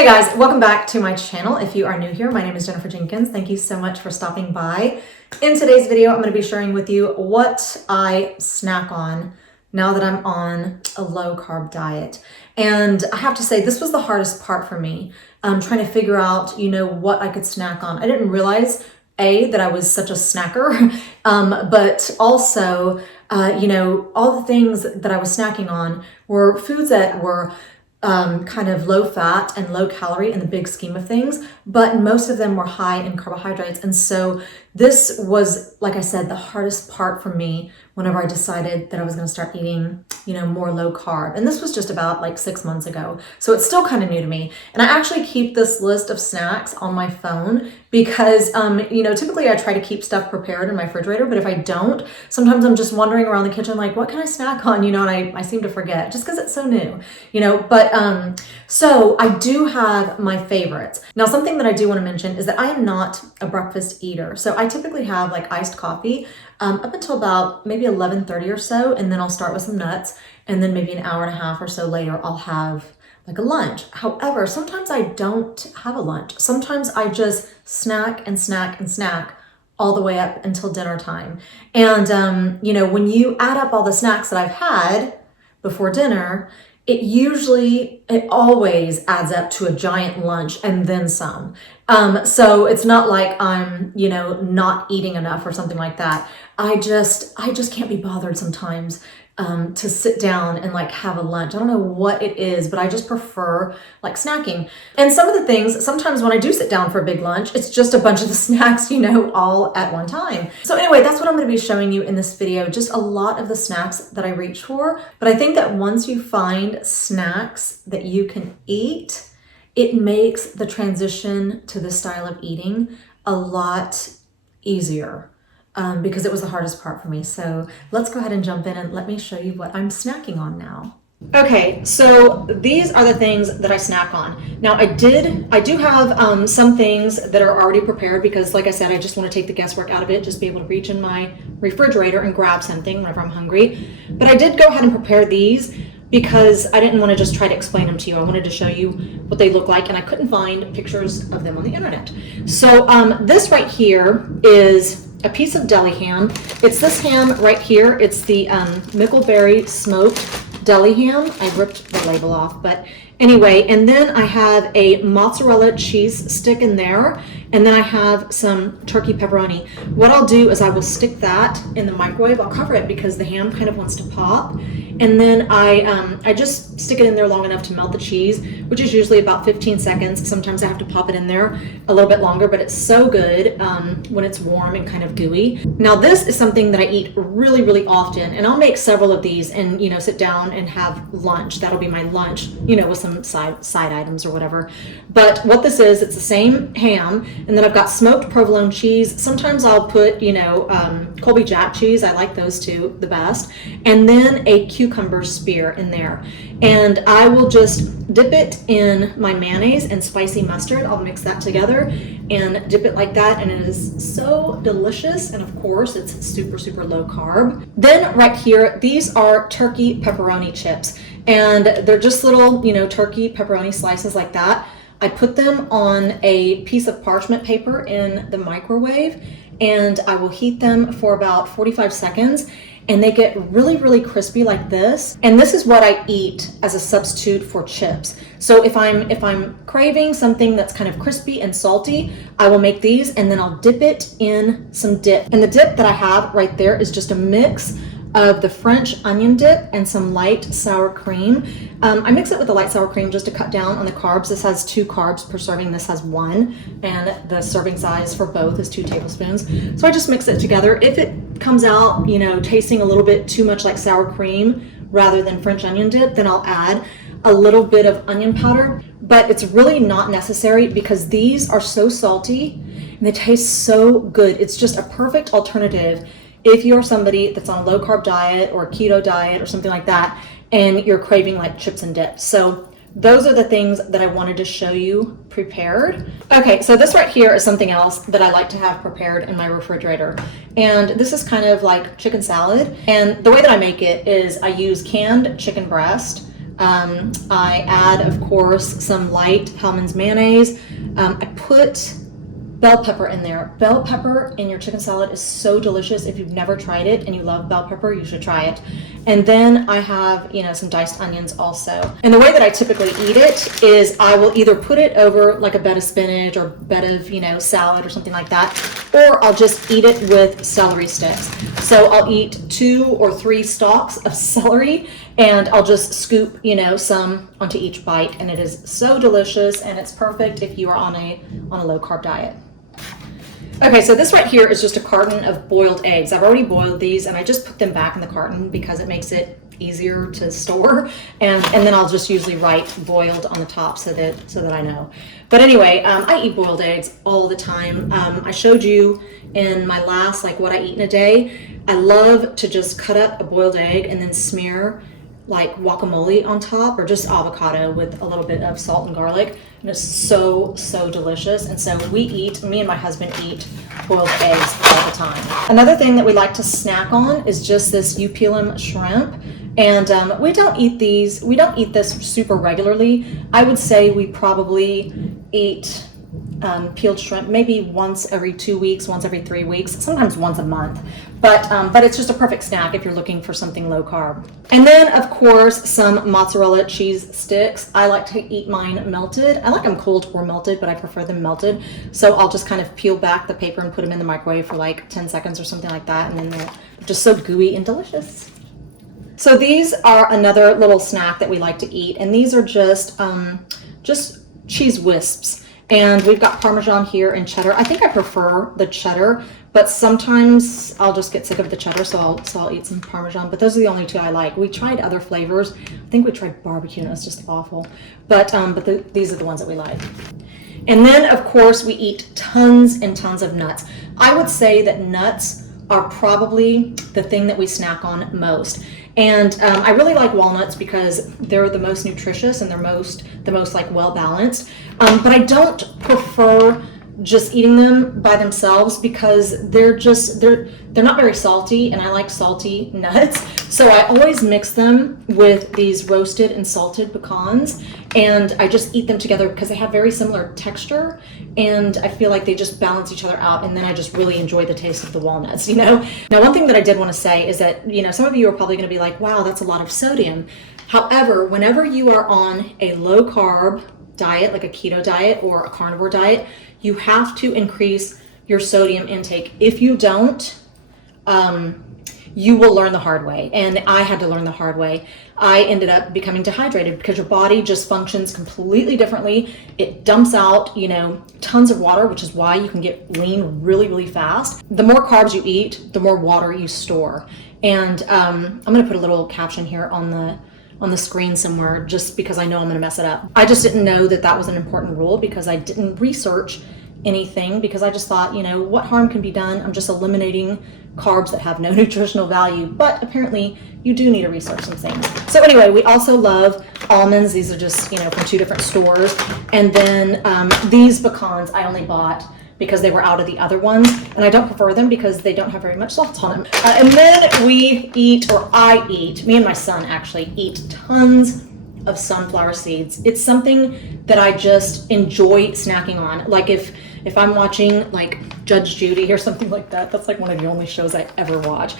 Hey guys, welcome back to my channel. If you are new here, my name is Jenifer Jenkins. Thank you so much for stopping by. In today's video, I'm going to be sharing with you what I snack on now that I'm on a low carb diet. And I have to say, this was the hardest part for me, trying to figure out, what I could snack on. I didn't realize, that I was such a snacker, but also, all the things that I was snacking on were foods that were kind of low fat and low calorie in the big scheme of things, but most of them were high in carbohydrates. And so this was, like I said, the hardest part for me whenever I decided that I was going to start eating, more low carb. And this was just about like 6 months ago. So it's still kind of new to me. And I actually keep this list of snacks on my phone because, typically I try to keep stuff prepared in my refrigerator, but if I don't, sometimes I'm just wandering around the kitchen like, what can I snack on? And I seem to forget just because it's so new, so I do have my favorites. Now, something that I do want to mention is that I am not a breakfast eater. So I typically have like iced coffee up until about maybe 11:30 or so, and then I'll start with some nuts, and then maybe an hour and a half or so later, I'll have like a lunch. However, sometimes I don't have a lunch. Sometimes I just snack and snack and snack all the way up until dinner time. And, when you add up all the snacks that I've had before dinner, it always adds up to a giant lunch and then some. So it's not like I'm, not eating enough or something like that. I just can't be bothered sometimes to sit down and like have a lunch. I don't know what it is, but I just prefer like snacking. And some of the things, sometimes when I do sit down for a big lunch, it's just a bunch of the snacks, all at one time. So anyway, that's what I'm going to be showing you in this video, just a lot of the snacks that I reach for. But I think that once you find snacks that you can eat, it makes the transition to this style of eating a lot easier. Because it was the hardest part for me. So let's go ahead and jump in and let me show you what I'm snacking on now. Okay, so these are the things that I snack on. Now I do have some things that are already prepared because like I said, I just want to take the guesswork out of it, just be able to reach in my refrigerator and grab something whenever I'm hungry. But I did go ahead and prepare these because I didn't want to just try to explain them to you. I wanted to show you what they look like, and I couldn't find pictures of them on the internet. So this right here is a piece of deli ham. It's this ham right here. It's the Mickleberry smoked deli ham. I ripped the label off, but anyway, and then I have a mozzarella cheese stick in there, and then I have some turkey pepperoni. What I'll do is I will stick that in the microwave. I'll cover it because the ham kind of wants to pop, and then I just stick it in there long enough to melt the cheese, which is usually about 15 seconds. Sometimes I have to pop it in there a little bit longer, but it's so good when it's warm and kind of gooey. Now this is something that I eat really, really often, and I'll make several of these and sit down and have lunch. That'll be my lunch, with some side items or whatever. But what this is, it's the same ham, and then I've got smoked provolone cheese. Sometimes I'll put, Colby Jack cheese. I like those two the best. And then a cucumber spear in there. And I will just dip it in my mayonnaise and spicy mustard. I'll mix that together and dip it like that, and it is so delicious. And of course, it's super, super low carb. Then right here, these are turkey pepperoni chips. And they're just little, turkey pepperoni slices like that. I put them on a piece of parchment paper in the microwave, and I will heat them for about 45 seconds, and they get really, really crispy like this. And this is what I eat as a substitute for chips. So if I'm craving something that's kind of crispy and salty, I will make these, and then I'll dip it in some dip. And the dip that I have right there is just a mix of the French onion dip and some light sour cream. I mix it with the light sour cream just to cut down on the carbs. This has 2 carbs per serving. This has 1, and the serving size for both is 2 tablespoons. So I just mix it together. If it comes out, tasting a little bit too much like sour cream rather than French onion dip, then I'll add a little bit of onion powder. But it's really not necessary because these are so salty and they taste so good. It's just a perfect alternative if you're somebody that's on a low carb diet or a keto diet or something like that, and you're craving like chips and dip. So those are the things that I wanted to show you prepared. Okay, so this right here is something else that I like to have prepared in my refrigerator. And this is kind of like chicken salad. And the way that I make it is I use canned chicken breast. I add, of course, some light Hellmann's mayonnaise. I put bell pepper in there. Bell pepper in your chicken salad is so delicious. If you've never tried it and you love bell pepper, you should try it. And then I have, some diced onions also. And the way that I typically eat it is I will either put it over like a bed of spinach or bed of, salad or something like that, or I'll just eat it with celery sticks. So I'll eat 2 or 3 stalks of celery and I'll just scoop, some onto each bite, and it is so delicious, and it's perfect if you are on a low carb diet. Okay, so this right here is just a carton of boiled eggs. I've already boiled these and I just put them back in the carton because it makes it easier to store, and then I'll just usually write boiled on the top so that I know. But anyway, I eat boiled eggs all the time. I showed you in my last what I eat in a day. I love to just cut up a boiled egg and then smear like guacamole on top, or just avocado with a little bit of salt and garlic, and it's so delicious. And so me and my husband eat boiled eggs all the time. Another thing that we like to snack on is just this you peel 'em shrimp, and we don't eat this super regularly. I would say we probably eat peeled shrimp maybe once every 2 weeks, once every 3 weeks, sometimes once a month. But it's just a perfect snack if you're looking for something low carb. And then, of course, some mozzarella cheese sticks. I like to eat mine melted. I like them cold or melted, but I prefer them melted. So I'll just kind of peel back the paper and put them in the microwave for like 10 seconds or something like that, and then they're just so gooey and delicious. So these are another little snack that we like to eat, and these are just cheese wisps. And we've got Parmesan here and cheddar. I think I prefer the cheddar, but sometimes I'll just get sick of the cheddar, so I'll eat some Parmesan. But those are the only 2 I like. We tried other flavors. I think we tried barbecue, and it was just awful. But these are the ones that we like. And then, of course, we eat tons and tons of nuts. I would say that nuts are probably the thing that we snack on most. And I really like walnuts because they're the most nutritious and they're the most well balanced. But I don't prefer just eating them by themselves because they're not very salty, and I like salty nuts. So I always mix them with these roasted and salted pecans, and I just eat them together because they have very similar texture, and I feel like they just balance each other out, and then I just really enjoy the taste of the walnuts, Now, one thing that I did want to say is that, some of you are probably going to be like, wow, that's a lot of sodium. However, whenever you are on a low carb diet, like a keto diet or a carnivore diet, you have to increase your sodium intake. If you don't, you will learn the hard way. And I had to learn the hard way. I ended up becoming dehydrated because your body just functions completely differently. It dumps out, tons of water, which is why you can get lean really, really fast. The more carbs you eat, the more water you store. And I'm going to put a little caption here on the screen somewhere, just because I know I'm going to mess it up. I just didn't know that was an important rule because I didn't research anything, because I just thought, what harm can be done? I'm just eliminating carbs that have no nutritional value. But apparently you do need to research some things. So anyway, we also love almonds. These are just, from 2 different stores. And then these pecans I only bought because they were out of the other ones, and I don't prefer them because they don't have very much salt on them. And then me and my son actually eat tons of sunflower seeds. It's something that I just enjoy snacking on. Like if I'm watching like Judge Judy or something like that, that's like one of the only shows I ever watch.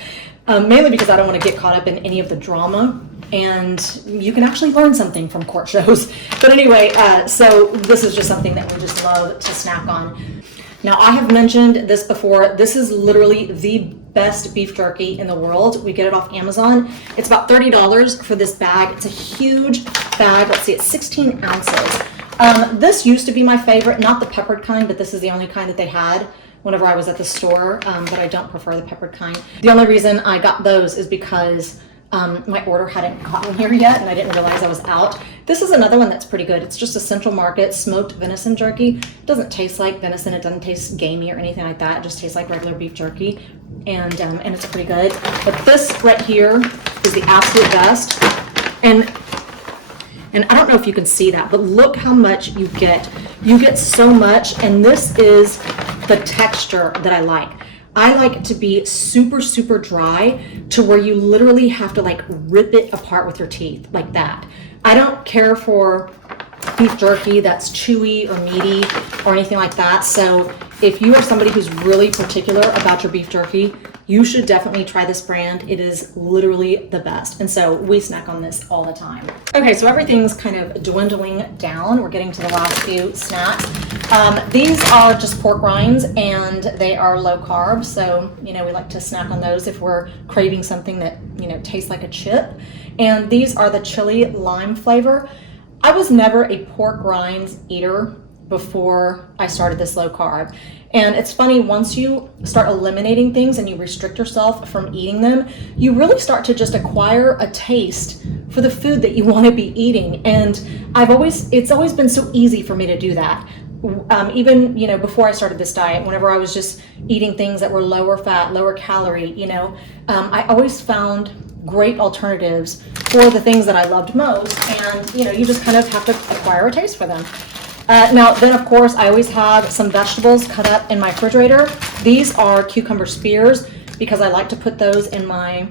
Mainly because I don't want to get caught up in any of the drama, and you can actually learn something from court shows. But anyway, so this is just something that we just love to snack on. Now, I have mentioned this before. This is literally the best beef jerky in the world. We get it off Amazon. It's about $30 for this bag. It's a huge bag. Let's see, it's 16 ounces. This used to be my favorite, not the peppered kind, but this is the only kind that they had whenever I was at the store, but I don't prefer the peppered kind. The only reason I got those is because my order hadn't gotten here yet, and I didn't realize I was out. This is another one that's pretty good. It's just a Central Market smoked venison jerky. It doesn't taste like venison. It doesn't taste gamey or anything like that. It just tastes like regular beef jerky, and it's pretty good. But this right here is the absolute best, and I don't know if you can see that, but look how much you get. You get so much, and this is the texture that I like. I like it to be super, super dry to where you literally have to like rip it apart with your teeth like that. I don't care for beef jerky that's chewy or meaty or anything like that. So if you are somebody who's really particular about your beef jerky, you should definitely try this brand. It is literally the best. And so we snack on this all the time. Okay, so everything's kind of dwindling down. We're getting to the last few snacks. These are just pork rinds and they are low carb. So, you know, we like to snack on those if we're craving something that, you know, tastes like a chip. And these are the chili lime flavor. I was never a pork rinds eater before I started this low carb. And it's funny, once you start eliminating things and you restrict yourself from eating them, you really start to just acquire a taste for the food that you want to be eating. And it's always been so easy for me to do that. Even, you know, before I started this diet, whenever I was just eating things that were lower fat, lower calorie, you know, I always found great alternatives for the things that I loved most. And, you know, you just kind of have to acquire a taste for them. Now, then, of course, I always have some vegetables cut up in my refrigerator. These are cucumber spears because I like to put those in my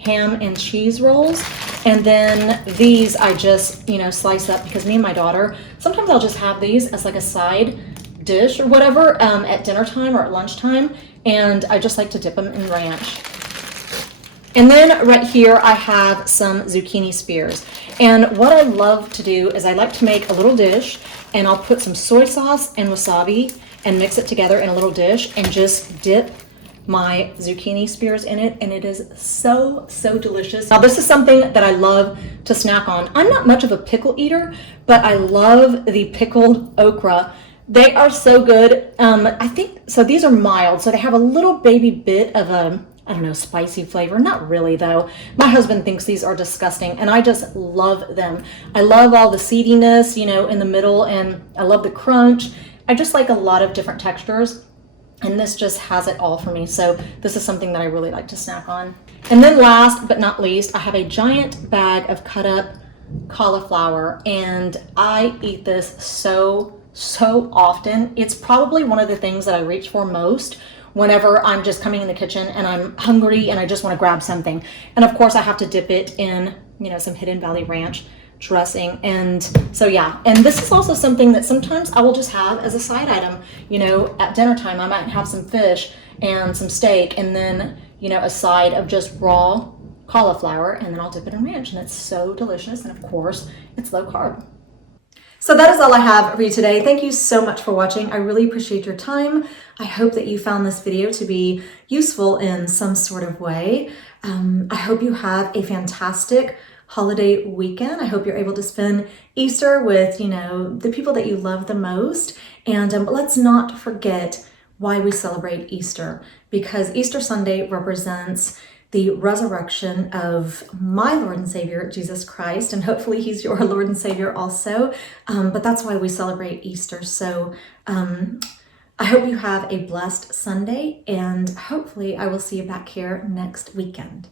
ham and cheese rolls. And then these I just, you know, slice up because me and my daughter, sometimes I'll just have these as like a side dish or whatever at dinner time or at lunchtime. And I just like to dip them in ranch. And then right here I have some zucchini spears. And what I love to do is I like to make a little dish and I'll put some soy sauce and wasabi and mix it together in a little dish and just dip my zucchini spears in it, and it is so, so delicious. Now this is something that I love to snack on. I'm not much of a pickle eater, but I love the pickled okra. They are so good. I think, so these are mild, so they have a little baby bit of a, I don't know, spicy flavor. Not really though. My husband thinks these are disgusting and I just love them. I love all the seediness, you know, in the middle, and I love the crunch. I just like a lot of different textures, and this just has it all for me. So this is something that I really like to snack on. And then last but not least, I have a giant bag of cut up cauliflower, and I eat this so often. It's probably one of the things that I reach for most whenever I'm just coming in the kitchen and I'm hungry and I just want to grab something. And of course I have to dip it in, you know, some Hidden Valley Ranch dressing. And so yeah, and this is also something that sometimes I will just have as a side item. You know, at dinner time I might have some fish and some steak and then, you know, a side of just raw cauliflower, and then I'll dip it in ranch, and it's so delicious. And of course it's low carb. So that is all I have for you today. Thank you so much for watching. I really appreciate your time. I hope that you found this video to be useful in some sort of way. I hope you have a fantastic holiday weekend. I hope you're able to spend Easter with, you know, the people that you love the most. And let's not forget why we celebrate Easter, because Easter Sunday represents the resurrection of my Lord and Savior, Jesus Christ, and hopefully he's your Lord and Savior also. But that's why we celebrate Easter. So I hope you have a blessed Sunday, and hopefully I will see you back here next weekend.